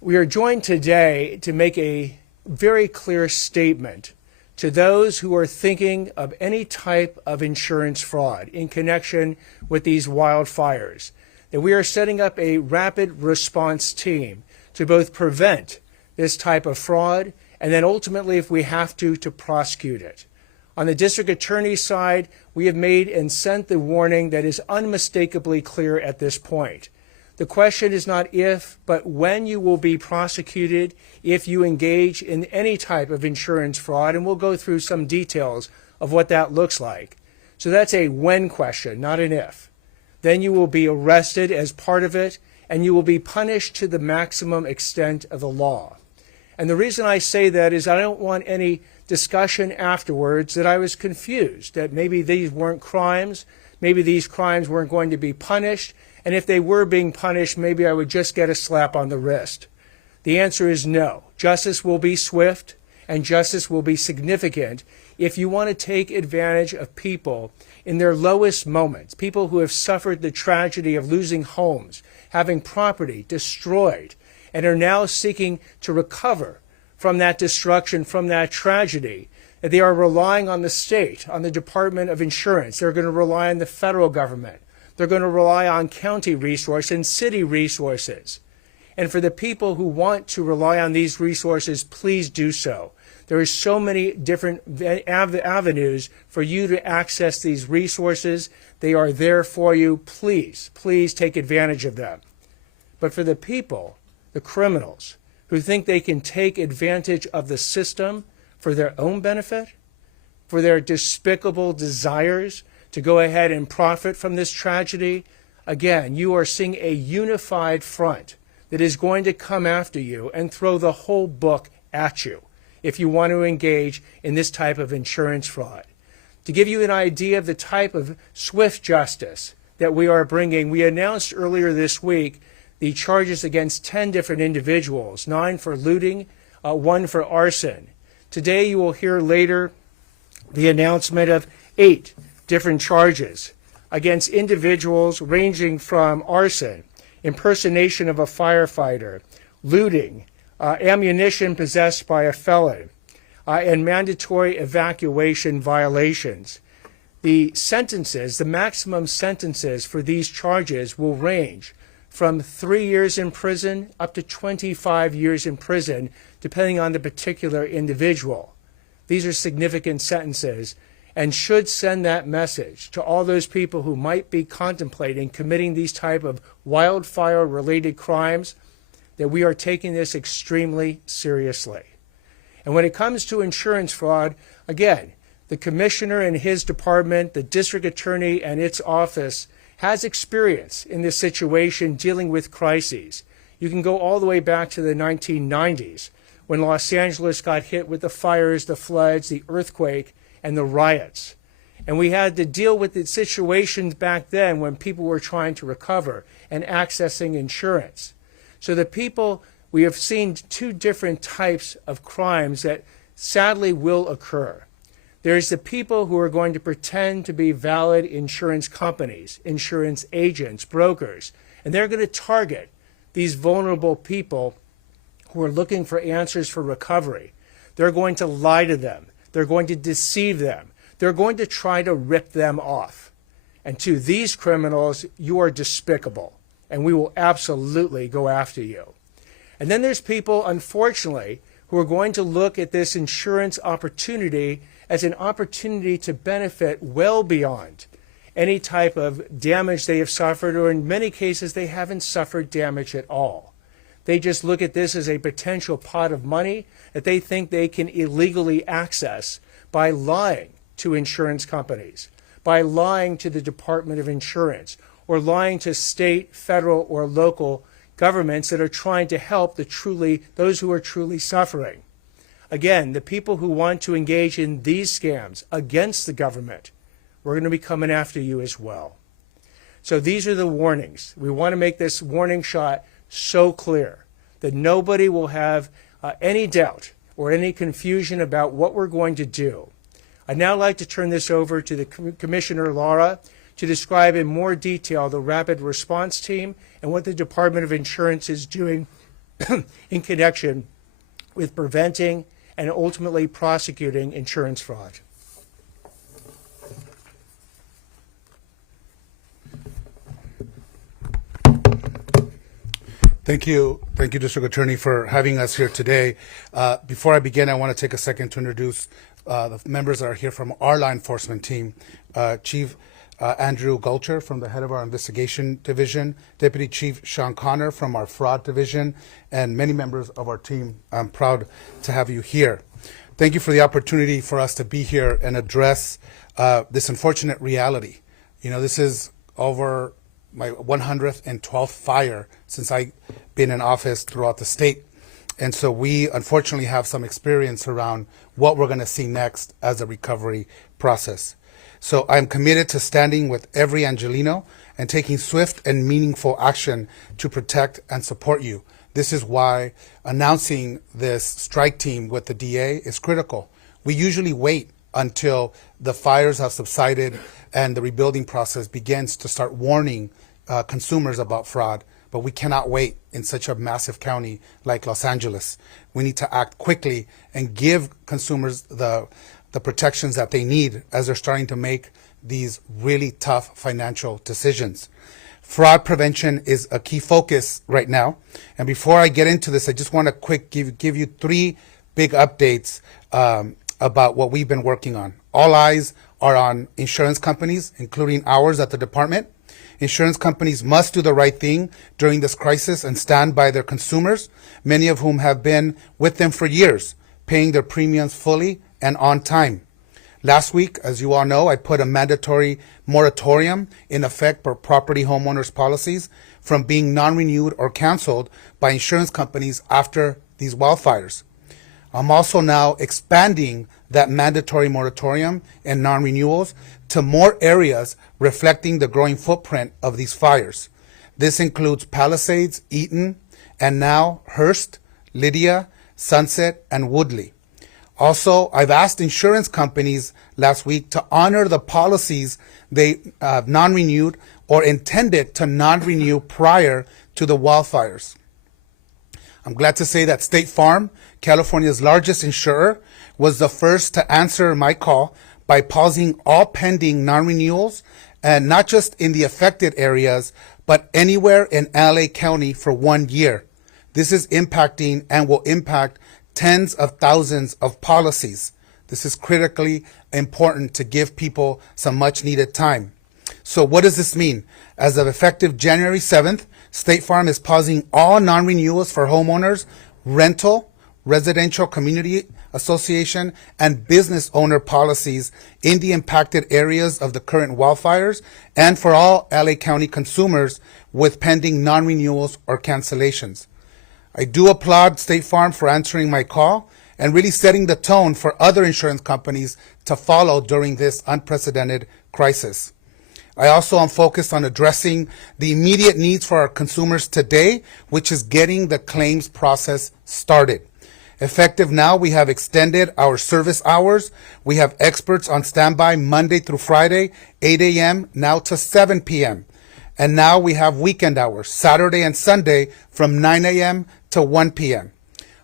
We are joined today to make a very clear statement to those who are thinking of any type of insurance fraud in connection with these wildfires, that we are setting up a rapid response team to both prevent this type of fraud and then ultimately, if we have to prosecute it. On the district attorney's side, we have made and sent the warning that is unmistakably clear at this point. The question is not if, but when you will be prosecuted if you engage in any type of insurance fraud, and we'll go through some details of what that looks like. So that's a when question, not an if. Then you will be arrested as part of it, and you will be punished to the maximum extent of the law. And the reason I say that is I don't want any discussion afterwards that I was confused, that maybe these weren't crimes, maybe these crimes weren't going to be punished, and if they were being punished, maybe I would just get a slap on the wrist. The answer is no. Justice will be swift, and justice will be significant if you want to take advantage of people in their lowest moments, people who have suffered the tragedy of losing homes, having property destroyed, and are now seeking to recover from that destruction, from that tragedy. They are relying on the state, on the Department of Insurance. They're going to rely on the federal government. They're going to rely on county resources and city resources. And for the people who want to rely on these resources, please do so. There are so many different avenues for you to access these resources. They are there for you. Please, please take advantage of them. But for the people, the criminals, who think they can take advantage of the system for their own benefit, for their despicable desires to go ahead and profit from this tragedy, again, you are seeing a unified front that is going to come after you and throw the whole book at you if you want to engage in this type of insurance fraud. To give you an idea of the type of swift justice that we are bringing, we announced earlier this week the charges against 10 different individuals, 9 for looting, 1 for arson. Today you will hear later the announcement of 8 different charges against individuals ranging from arson, impersonation of a firefighter, looting, ammunition possessed by a felon, and mandatory evacuation violations. The sentences, the maximum sentences for these charges will range from 3 years in prison up to 25 years in prison, depending on the particular individual. These are significant sentences and should send that message to all those people who might be contemplating committing these type of wildfire-related crimes, that we are taking this extremely seriously. And when it comes to insurance fraud, again, the commissioner and his department, the district attorney and its office has experience in this situation dealing with crises. You can go all the way back to the 1990s when Los Angeles got hit with the fires, the floods, the earthquake, and the riots. And we had to deal with the situations back then when people were trying to recover and accessing insurance. So the people, we have seen 2 different types of crimes that sadly will occur. There's the people who are going to pretend to be valid insurance companies, insurance agents, brokers, and they're going to target these vulnerable people who are looking for answers for recovery. They're going to lie to them. They're going to deceive them. They're going to try to rip them off. And to these criminals, you are despicable, and we will absolutely go after you. And then there's people, unfortunately, who are going to look at this insurance opportunity as an opportunity to benefit well beyond any type of damage they have suffered, or in many cases, they haven't suffered damage at all. They just look at this as a potential pot of money that they think they can illegally access by lying to insurance companies, by lying to the Department of Insurance, or lying to state, federal, or local governments that are trying to help those who are truly suffering. Again, the people who want to engage in these scams against the government, we're going to be coming after you as well. So these are the warnings. We want to make this warning shot so clear that nobody will have any doubt or any confusion about what we're going to do. I'd now like to turn this over to the Commissioner Lara to describe in more detail the rapid response team and what the Department of Insurance is doing in connection with preventing and ultimately prosecuting insurance fraud. Thank you, District Attorney, for having us here today. Before I begin, I want to take a second to introduce the members that are here from our law enforcement team. Chief Andrew Gulcher from the head of our investigation division, Deputy Chief Sean Connor from our fraud division, and many members of our team. I'm proud to have you here. Thank you for the opportunity for us to be here and address this unfortunate reality. You know, this is over my 112th fire since I've been in office throughout the state. And so we unfortunately have some experience around what we're going to see next as a recovery process. So I'm committed to standing with every Angelino and taking swift and meaningful action to protect and support you. This is why announcing this strike team with the DA is critical. We usually wait until the fires have subsided and the rebuilding process begins to start warning consumers about fraud, but we cannot wait in such a massive county like Los Angeles. We need to act quickly and give consumers the protections that they need as they're starting to make these really tough financial decisions. Fraud prevention is a key focus right now. And before I get into this, I just want to give you three big updates about what we've been working on. All eyes are on insurance companies, including ours at the department. Insurance companies must do the right thing during this crisis and stand by their consumers, many of whom have been with them for years, paying their premiums fully and on time. Last week, as you all know, I put a mandatory moratorium in effect for property homeowners policies from being non-renewed or canceled by insurance companies after these wildfires. I'm also now expanding that mandatory moratorium and non-renewals to more areas reflecting the growing footprint of these fires. This includes Palisades, Eaton, and now Hearst, Lydia, Sunset, and Woodley. Also, I've asked insurance companies last week to honor the policies they non-renewed or intended to non-renew prior to the wildfires. I'm glad to say that State Farm, California's largest insurer, was the first to answer my call by pausing all pending non-renewals, and not just in the affected areas, but anywhere in LA County for 1 year. This is impacting and will impact tens of thousands of policies. This is critically important to give people some much needed time. So what does this mean? As of effective January 7th, State Farm is pausing all non-renewals for homeowners, rental, residential community association, and business owner policies in the impacted areas of the current wildfires, and for all LA County consumers with pending non-renewals or cancellations. I do applaud State Farm for answering my call and really setting the tone for other insurance companies to follow during this unprecedented crisis. I also am focused on addressing the immediate needs for our consumers today, which is getting the claims process started. Effective now, we have extended our service hours. We have experts on standby Monday through Friday, 8 a.m. now to 7 p.m. And now we have weekend hours, Saturday and Sunday from 9 a.m. to 1 p.m.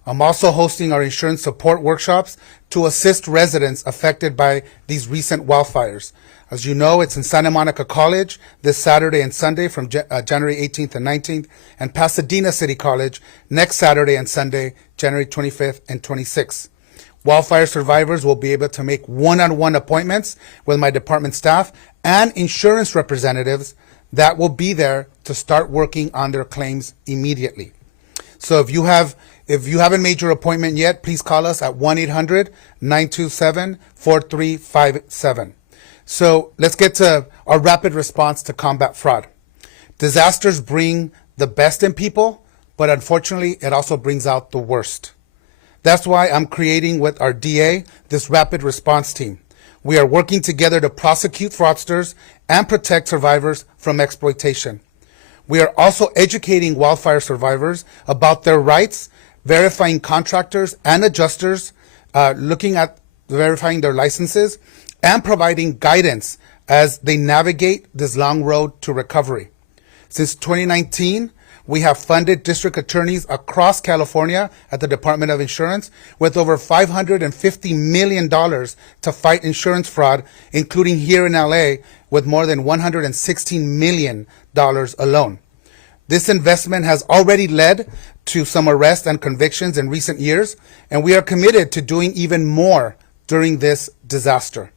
I'm also hosting our insurance support workshops to assist residents affected by these recent wildfires. As you know, it's in Santa Monica College this Saturday and Sunday from January 18th and 19th, and Pasadena City College next Saturday and Sunday, January 25th and 26th. Wildfire survivors will be able to make one-on-one appointments with my department staff and insurance representatives that will be there to start working on their claims immediately. So if you haven't made your appointment yet, please call us at 1-800-927-4357. So let's get to our rapid response to combat fraud. Disasters bring the best in people, but unfortunately, it also brings out the worst. That's why I'm creating with our DA this rapid response team. We are working together to prosecute fraudsters and protect survivors from exploitation. We are also educating wildfire survivors about their rights, verifying contractors and adjusters, looking at verifying their licenses, and providing guidance as they navigate this long road to recovery. Since 2019, we have funded district attorneys across California at the Department of Insurance with over $550 million to fight insurance fraud, including here in LA with more than $116 million alone. This investment has already led to some arrests and convictions in recent years, and we are committed to doing even more during this disaster.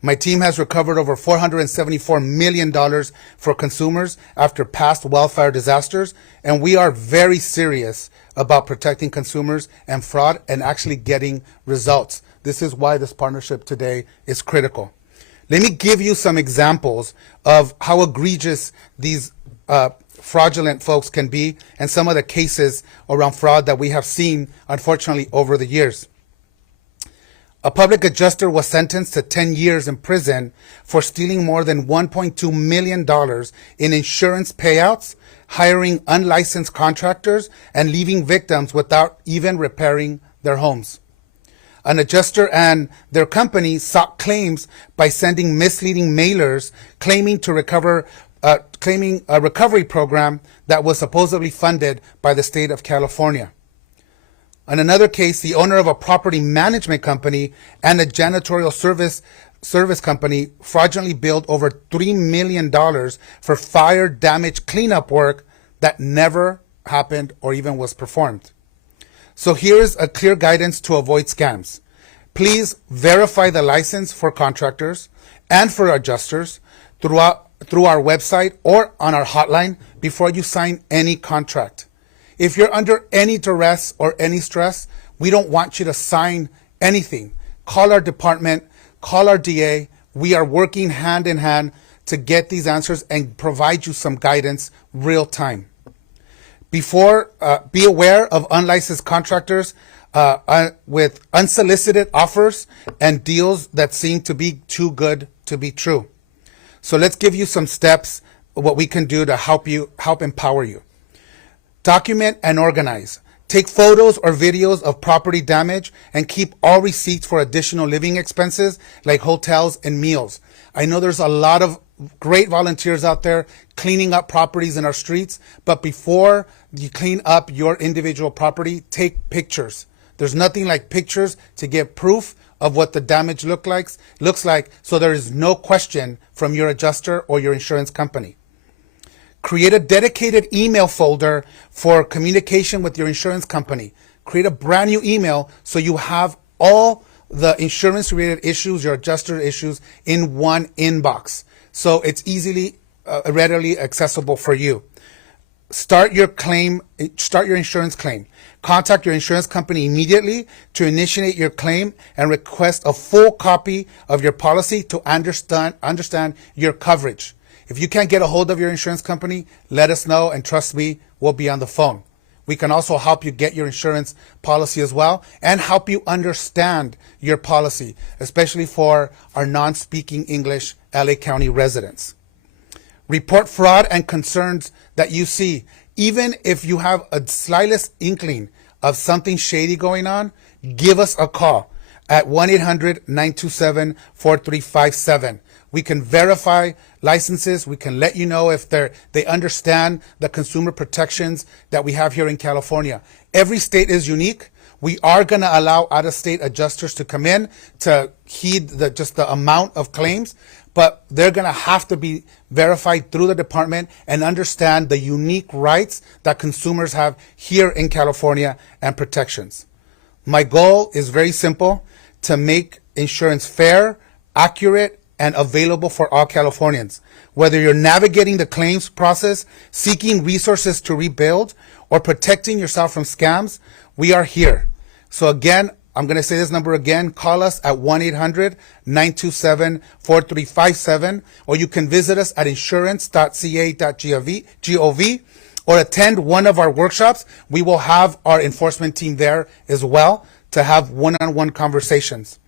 My team has recovered over $474 million for consumers after past wildfire disasters, and we are very serious about protecting consumers and fraud and actually getting results. This is why this partnership today is critical. Let me give you some examples of how egregious these fraudulent folks can be and some of the cases around fraud that we have seen, unfortunately, over the years. A public adjuster was sentenced to 10 years in prison for stealing more than $1.2 million in insurance payouts, hiring unlicensed contractors, and leaving victims without even repairing their homes. An adjuster and their company sought claims by sending misleading mailers claiming a recovery program that was supposedly funded by the state of California. In another case, the owner of a property management company and a janitorial service company fraudulently billed over $3 million for fire damage cleanup work that never happened or even was performed. So here's a clear guidance to avoid scams. Please verify the license for contractors and for adjusters through our website or on our hotline before you sign any contract. If you're under any duress or any stress, we don't want you to sign anything. Call our department, call our DA. We are working hand in hand to get these answers and provide you some guidance real time. Be aware of unlicensed contractors with unsolicited offers and deals that seem to be too good to be true. So let's give you some steps, what we can do to help empower you. Document and organize. Take photos or videos of property damage and keep all receipts for additional living expenses like hotels and meals. I know there's a lot of great volunteers out there cleaning up properties in our streets, but before you clean up your individual property, take pictures. There's nothing like pictures to get proof of what the damage looks like, so there is no question from your adjuster or your insurance company. Create a dedicated email folder for communication with your insurance company. Create a brand new email so you have all the insurance related issues, your adjuster issues in one inbox. So it's readily accessible for you. Start your insurance claim. Contact your insurance company immediately to initiate your claim and request a full copy of your policy to understand your coverage. If you can't get a hold of your insurance company, let us know, and trust me, we'll be on the phone. We can also help you get your insurance policy as well and help you understand your policy, especially for our non-speaking English LA County residents. Report fraud and concerns that you see. Even if you have a slightest inkling of something shady going on, give us a call at 1-800-927-4357. We can verify licenses. We can let you know if they understand the consumer protections that we have here in California. Every state is unique. We are going to allow out-of-state adjusters to come in to heed just the amount of claims, but they're going to have to be verified through the department and understand the unique rights that consumers have here in California and protections. My goal is very simple: to make insurance fair, accurate, and available for all Californians. Whether you're navigating the claims process, seeking resources to rebuild, or protecting yourself from scams, we are here. So again, I'm going to say this number again. Call us at 1-800-927-4357, or you can visit us at insurance.ca.gov or attend one of our workshops. We will have our enforcement team there as well to have one-on-one conversations.